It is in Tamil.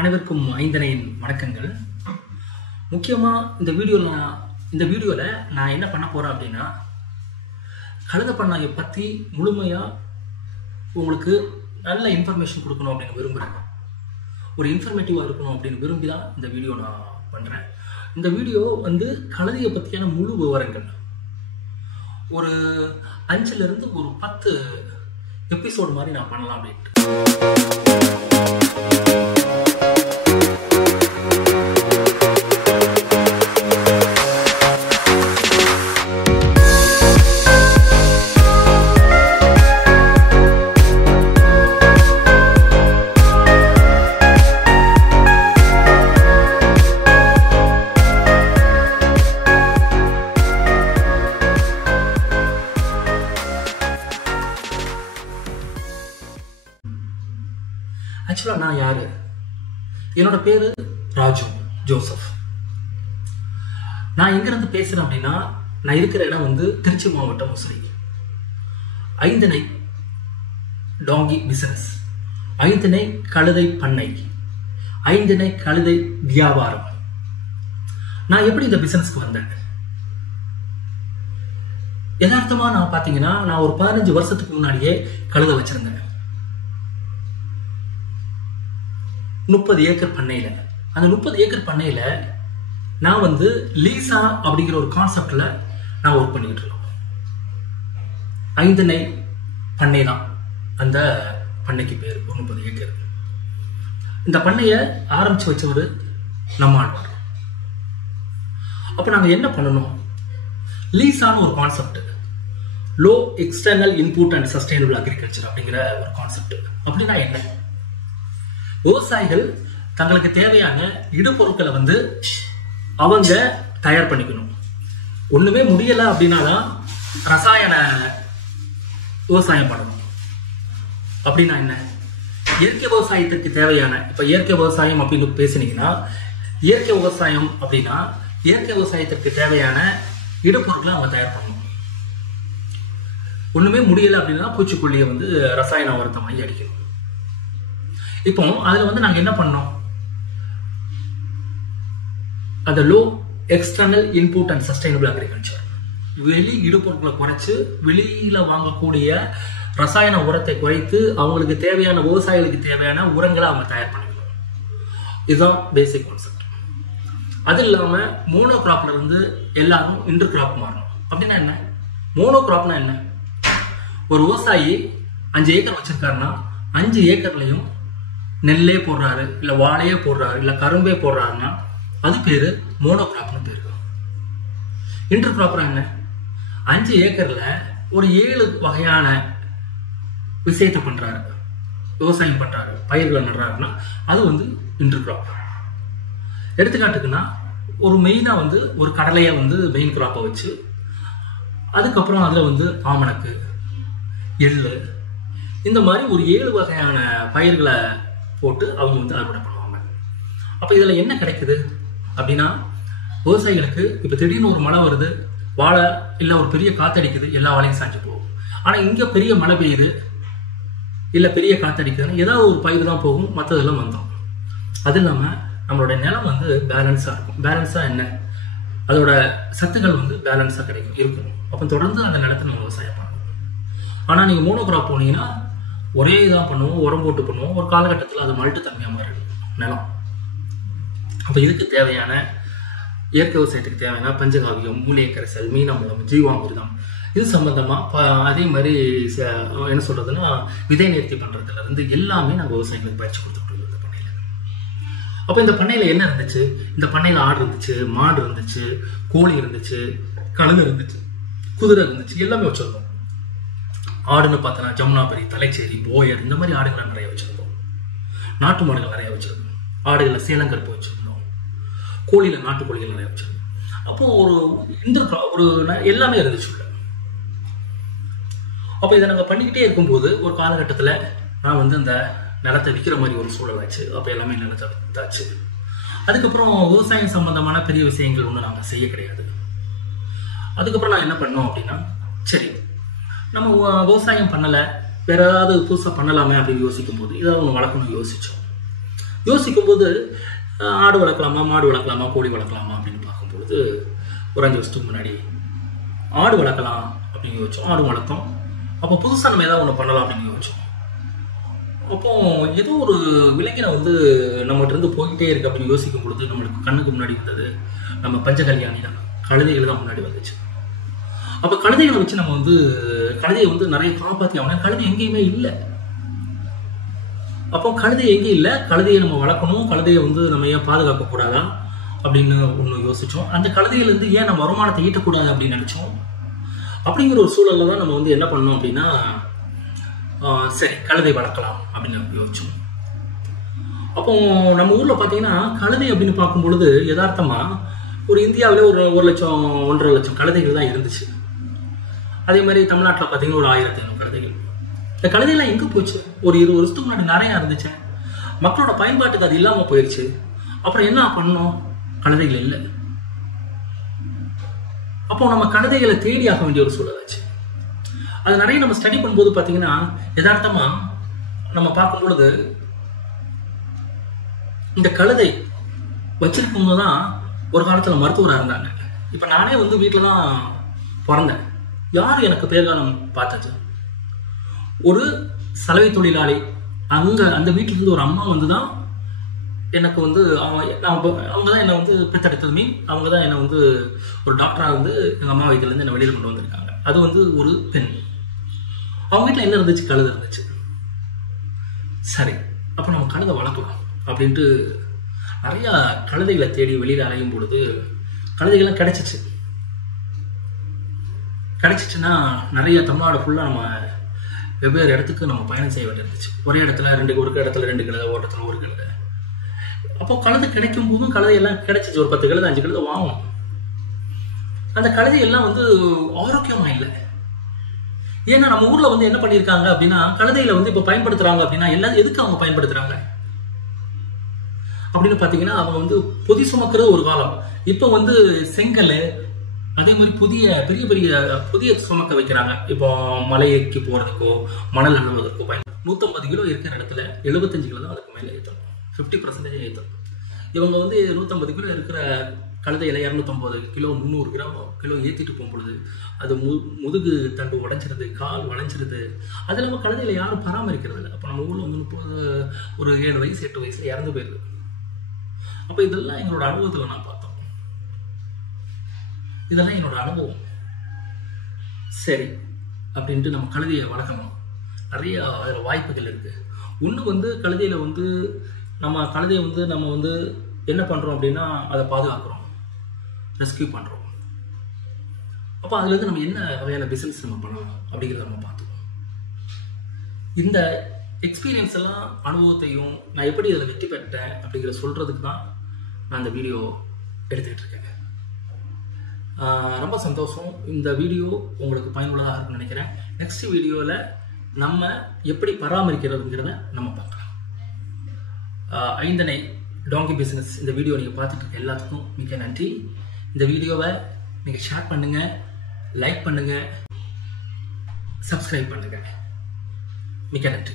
அனைவருக்கும் ஐந்தனையின் வணக்கங்கள். முக்கியமாக இந்த வீடியோவில் நான் என்ன பண்ண போகிறேன் அப்படின்னா, கழுதை பண்ணையை பற்றி முழுமையாக உங்களுக்கு நல்ல இன்ஃபர்மேஷன் கொடுக்கணும் அப்படின்னு விரும்புகிறேன். ஒரு இன்ஃபர்மேட்டிவாக இருக்கணும் அப்படின்னு விரும்பி தான் இந்த வீடியோ நான் பண்ணுறேன். இந்த வீடியோ கழுதையை பற்றியான முழு விவரங்கள் ஒரு 5லிருந்து ஒரு 10 எபிசோடு மாதிரி நான் பண்ணலாம் அப்படின்ட்டு. ஆக்சுவலாக நான் யாரு? என்னோட பேரு ராஜு ஜோசப். நான் எங்கிருந்து பேசுறேன் அப்படின்னா, நான் இருக்கிற இடம் திருச்சி மாவட்டம் முசிறி. ஐந்தனை டாங்கி பிசினஸ், ஐந்தனை கழுதை பண்ணை, ஐந்தனை கழுதை வியாபாரம். நான் எப்படி இந்த பிசினஸ்க்கு வந்தேன்? யதார்த்தமா நான் பாத்தீங்கன்னா, நான் ஒரு 15 வருஷத்துக்கு முன்னாடியே கழுதை வச்சிருந்தேன். 30 ஏக்கர் பண்ணையில. அந்த 30 ஏக்கர் பண்ணையில நான் லீசா அப்படிங்கிற ஒரு கான்செப்ட்ல நான் ஒர்க் பண்ணிக்கிட்டு இருக்கோம். ஐந்தனை பண்ணை தான் அந்த பண்ணைக்கு பேர். 30 ஏக்கர். இந்த பண்ணைய ஆரம்பிச்சு வச்சவர் நம்ம ஆழ்வார். அப்ப நாங்க என்ன பண்ணணும்? லீசான்னு ஒரு concept, low external input and sustainable agriculture அப்படிங்கிற ஒரு கான்செப்ட். அப்படின்னா என்ன? விவசாயிகள் தங்களுக்கு தேவையான இடுபொருட்களை அவங்க தயார் பண்ணிக்கணும். ஒண்ணுமே முடியல அப்படின்னாதான் ரசாயன விவசாயம் பண்ணணும். அப்படின்னா என்ன? இயற்கை விவசாயத்துக்கு தேவையான, இப்ப இயற்கை விவசாயம் அப்படின்னு பேசுனீங்கன்னா, இயற்கை விவசாயம் அப்படின்னா இயற்கை விவசாயத்திற்கு தேவையான இடுபொருட்களை அவங்க தயார் பண்ணணும். ஒண்ணுமே முடியல அப்படின்னா பூச்சிக்கொல்லியை ரசாயன உரத்தை மாதிரி அடிக்கணும். இப்போ அதுல நாங்க என்ன பண்ணோம்? அந்த low external input and sustainable agriculture, வெளி இடுபொருட்களை குறைச்சு வெளியில வாங்கக்கூடிய ரசாயன உரத்தை குறைத்து அவங்களுக்கு தேவையான, விவசாயிகளுக்கு தேவையான உரங்களை அவங்க தயார் பண்ணிக்கணும். இதுதான் பேசிக் கான்செப்ட். அது இல்லாம மோனோ கிராப்ல எல்லாரும் இன்டர் கிராப் மாறணும். அப்படின்னா என்ன? மோனோ கிராப்னா என்ன? ஒரு விவசாயி 5 ஏக்கர் வச்சிருக்காருன்னா 5 ஏக்கர்லயும் நெல்லே போடுறாரு, இல்ல வாழையே போடுறாரு, இல்ல கரும்பே போடுறாருன்னா அது பேரு மோனோ கிராப்னு பேரு. இன்டர் கிராப்னா என்ன? 5 ஏக்கர்ல ஒரு 7 வகையான விஷயத்தை பண்றாரு, விவசாயம் பண்றாரு, பயிர்களை நடுறாருன்னா அது இன்டர் கிராப். எடுத்துக்காட்டுக்குன்னா, ஒரு மெயினா ஒரு கடலைய மெயின் கிராப்பை வச்சு, அதுக்கப்புறம் அதுல ஆமணக்கு, எள்ளு, இந்த மாதிரி ஒரு 7 வகையான பயிர்களை போட்டு அவங்க அறுவடை பண்ணுவாங்க. அப்ப இதுல என்ன கிடைக்குது அப்படின்னா, விவசாயிகளுக்கு இப்ப திடீர்னு ஒரு மழை வருது, வாழை இல்ல ஒரு பெரிய காத்தடிக்குது, எல்லா வாழையும் சாஞ்சு போகும். ஆனா இங்க பெரிய மழை பெய்யுது, இல்ல பெரிய காத்தடிக்குதுன்னா ஏதாவது ஒரு பயிர் தான் போகும், மற்றதெல்லாம் வந்தோம். அது இல்லாம நம்மளோட நிலம் பேலன்ஸா இருக்கும். பேலன்ஸா என்ன? அதோட சத்துக்கள் பேலன்ஸா இருக்கும். அப்ப தொடர்ந்து அந்த நிலத்தை நம்ம விவசாயம் பண்ணணும். ஆனா நீங்க மோனோகிராப் போனீங்கன்னா ஒரே இதான் பண்ணுவோம், உரம் போட்டு பண்ணுவோம். ஒரு காலகட்டத்தில் அது மல்ட்டு தன்மையா மாறிடும் நிலம். அப்ப இதுக்கு தேவையான, இயற்கை விவசாயத்துக்கு தேவையான பஞ்சகாவியம், மூலிகை கரைசல், மீனமிலம், ஜீவாமிர்தம், இது சம்பந்தமா அதே மாதிரி என்ன சொல்றதுன்னா, விதை நேர்த்தி பண்றதுல எல்லாமே நாங்கள் விவசாயிகளுக்கு பயிற்சி கொடுத்துட்டு இருக்கோம் இந்த பண்ணையில. அப்ப இந்த பண்ணையில என்ன இருந்துச்சு? இந்த பண்ணையில ஆடு இருந்துச்சு, மாடு இருந்துச்சு, கோழி இருந்துச்சு, கழுதை இருந்துச்சு, குதிரை இருந்துச்சு, எல்லாமே வச்சிருந்தோம். ஆடுன்னு பார்த்தோன்னா ஜமுனாபரி, தலைச்சேரி, போயர், இந்த மாதிரி ஆடுகளை நிறைய வச்சிருந்தோம். நாட்டு மாடுகள் நிறைய வச்சிருந்தோம். ஆடுகளை சேலங்கருப்பு வச்சிருந்தோம். கோழியில நாட்டுக்கோழிகள் நிறைய வச்சிருந்தோம். அப்போ ஒரு எல்லாமே இருந்துச்சு. அப்போ இதை நாங்கள் பண்ணிக்கிட்டே இருக்கும்போது ஒரு காலகட்டத்தில் நான் அந்த நிலத்தை விற்கிற மாதிரி ஒரு சூழல் ஆச்சு. அப்போ எல்லாமே நிலத்தை வித்தாச்சு. அதுக்கப்புறம் விவசாயம் சம்பந்தமான பெரிய விஷயங்கள் ஒன்றும் நாங்கள் செய்ய கிடையாது. அதுக்கப்புறம் நான் என்ன பண்ணோம் அப்படின்னா, சரி நம்ம விவசாயம் பண்ணலை, வேற ஏதாவது புதுசாக பண்ணலாமே அப்படின்னு யோசிக்கும் போது இதை ஒன்று வளர்க்கணும்னு யோசித்தோம். யோசிக்கும் போது ஆடு வளர்க்கலாமா, மாடு வளர்க்கலாமா, கோழி வளர்க்கலாமா அப்படின்னு பார்க்கும்பொழுது ஒரு 5 வருஷத்துக்கு முன்னாடி ஆடு வளர்க்கலாம் அப்படின்னு யோசிச்சோம். ஆடு வளர்த்தோம். அப்போ புதுசாக நம்ம ஏதாவது ஒன்று பண்ணலாம் அப்படின்னு யோசிச்சோம். அப்போ ஏதோ ஒரு விலங்கினை வந்து நம்மகிட்ட இருந்து போயிட்டே இருக்கு அப்படின்னு யோசிக்கும் பொழுது நம்மளுக்கு கண்ணுக்கு முன்னாடி வந்தது நம்ம பஞ்சகல்யாணி தான், கழுதைகள் தான் முன்னாடி வந்துச்சு. அப்போ கழுதைகளை வச்சு நம்ம வந்து கழுதையை வந்து நிறைய காப்பாற்றி ஆகணும். கழுதை எங்கேயுமே இல்லை. அப்போ கழுதை எங்கேயும் இல்லை, கழுதையை நம்ம வளர்க்கணும், கழுதையை வந்து நம்ம ஏன் பாதுகாக்கக்கூடாதா அப்படின்னு ஒன்று யோசித்தோம். அந்த கழுதையிலேருந்து ஏன் நம்ம வருமானத்தை ஈட்டக்கூடாது அப்படின்னு நினச்சோம். அப்படிங்கிற ஒரு சூழலில் தான் நம்ம வந்து என்ன பண்ணோம் அப்படின்னா, சரி கழுதை வளர்க்கலாம் அப்படின்னு யோசிச்சோம். அப்போ நம்ம ஊரில் பார்த்தீங்கன்னா கழுதை அப்படின்னு பார்க்கும் பொழுது யதார்த்தமாக ஒரு இந்தியாவிலே ஒரு 1 லட்சம் 1.5 லட்சம் கழுதைகள் தான் இருந்துச்சு. அதே மாதிரி தமிழ்நாட்டில் பார்த்தீங்கன்னா ஒரு 1500 கழுதைகள். இந்த கழுதையெல்லாம் எங்கே போச்சு? ஒரு 20 வருஷத்துக்கு முன்னாடி நிறையா இருந்துச்சு. மக்களோட பயன்பாட்டுக்கு அது இல்லாமல் போயிடுச்சு. அப்புறம் என்ன பண்ணோம்? கழுதைகள் இல்லை. அப்போ நம்ம கழுதைகளை தேடி ஆக வேண்டிய ஒரு சூழல் ஆச்சு. அது நிறைய நம்ம ஸ்டடி பண்ணும்போது பார்த்தீங்கன்னா யதார்த்தமா நம்ம பார்க்கும் பொழுது இந்த கழுதை வச்சிருக்கவங்க தான் ஒரு காலத்தில் மருத்துவராக இருந்தாங்க. இப்போ நானே வந்து வீட்டில் தான் பிறந்தேன். யார் எனக்கு பேர்காலம் பார்த்தது? ஒரு சலவை தொழிலாளி அந்த வீட்டிலிருந்து ஒரு அம்மா வந்து தான் எனக்கு வந்து அவங்க தான் என்னை வந்து பெற்றெடுத்தது. மீன் அவங்க தான் என்னை வந்து ஒரு டாக்டராக வந்து எங்கள் அம்மா வயிற்றுலேருந்து என்னை வெளியில் கொண்டு வந்திருக்காங்க. அது வந்து ஒரு பெண். அவங்க வீட்டில் என்ன இருந்துச்சு? கழுதை இருந்துச்சு. சரி, அப்போ நம்ம கழுதை வளர்க்கலாம் அப்படின்ட்டு நிறையா கழுதைகளை தேடி வெளியில் அலையும் பொழுது கழுதைகள்லாம் கிடைச்சிச்சுன்னா நிறைய தமிழ்நாடு ஃபுல்லாக நம்ம வெவ்வேறு இடத்துக்கு நம்ம பயணம் செய்ய வேண்டியிருந்துச்சு. ஒரே இடத்துல ஒரு இடத்துல 2 கழுதை, ஒரு இடத்துல 1 கழுதை. அப்போ கழுதை கிடைக்கும் போதும் கழுதையெல்லாம் கிடைச்சிச்சு. ஒரு 10 கழுதை 5 கழுதை வாங்கணும். அந்த கழுதையெல்லாம் வந்து ஆரோக்கியமாக இல்லை. ஏன்னா நம்ம ஊர்ல வந்து என்ன பண்ணியிருக்காங்க அப்படின்னா, கழுதையில வந்து இப்போ பயன்படுத்துறாங்க அப்படின்னா எல்லாம் எதுக்கு அவங்க பயன்படுத்துறாங்க அப்படின்னு பார்த்தீங்கன்னா, அவங்க வந்து பொதி சுமக்கிறது ஒரு காலம். இப்போ வந்து செங்கல், அதே மாதிரி பெரிய புதிய சுமக்க வைக்கிறாங்க. இப்போ மலைக்கு போறதுக்கோ மணல் அணுவதற்கோ 150 கிலோ இருக்கிற இடத்துல 75 கிலோ தான் அதுக்கு மேலே ஏற்றணும். 50% ஏற்றணும். இவங்க வந்து 150 கிலோ இருக்கிற கழுதையில 250 கிலோ 300 கிலோ ஏற்றிட்டு போகும்பொழுது அது முதுகு தண்டு உடைஞ்சிருது, கால் வளைஞ்சிருது. அது இல்லாமல் கழுதையில யாரும் பராமரிக்கிறது இல்லை. அப்போ நம்ம ஊரில் வந்து ஒரு 7 வயசு 8 வயசுல இறந்து போயிருது. அப்போ இதெல்லாம் எங்களோட அனுபவத்தில் நான் பார்த்தோம். இதெல்லாம் என்னோட அனுபவம். சரி அப்படின்ட்டு நம்ம கழுதையை வளர்க்கணும். நிறைய அதில் வாய்ப்புகள் இருக்குது. ஒன்று வந்து கழுதையில வந்து நம்ம வந்து என்ன பண்ணுறோம் அப்படின்னா அதை பாதுகாக்கிறோம், ரெஸ்கியூ பண்ணுறோம். அப்போ அதுலேருந்து நம்ம என்ன வகையான பிஸ்னஸ் நம்ம பண்ணலாம் அப்படிங்கிறத நம்ம பார்த்துக்கோம். இந்த எக்ஸ்பீரியன்ஸ் எல்லாம் அனுபவத்தையும் நான் எப்படி இதில் வெற்றி பெற்றேன் அப்படிங்கிற சொல்கிறதுக்கு தான் நான் இந்த வீடியோ எடுத்துக்கிட்டு இருக்கேன். ரொம்ப சந்தோஷம். இந்த வீடியோ உங்களுக்கு பயனுள்ளதாக இருக்குன்னு நினைக்கிறேன். நெக்ஸ்ட் வீடியோவில் நம்ம எப்படி பராமரிக்கிறதுங்கிறத நம்ம பார்க்கலாம். ஐந்தனை டாங்கி பிஸ்னஸ் இந்த வீடியோ நீங்கள் பார்த்துட்டு இருக்க எல்லாத்துக்கும் மிக நன்றி. இந்த வீடியோவை நீங்கள் ஷேர் பண்ணுங்கள், லைக் பண்ணுங்கள், சப்ஸ்கிரைப் பண்ணுங்கள். மிக நன்றி.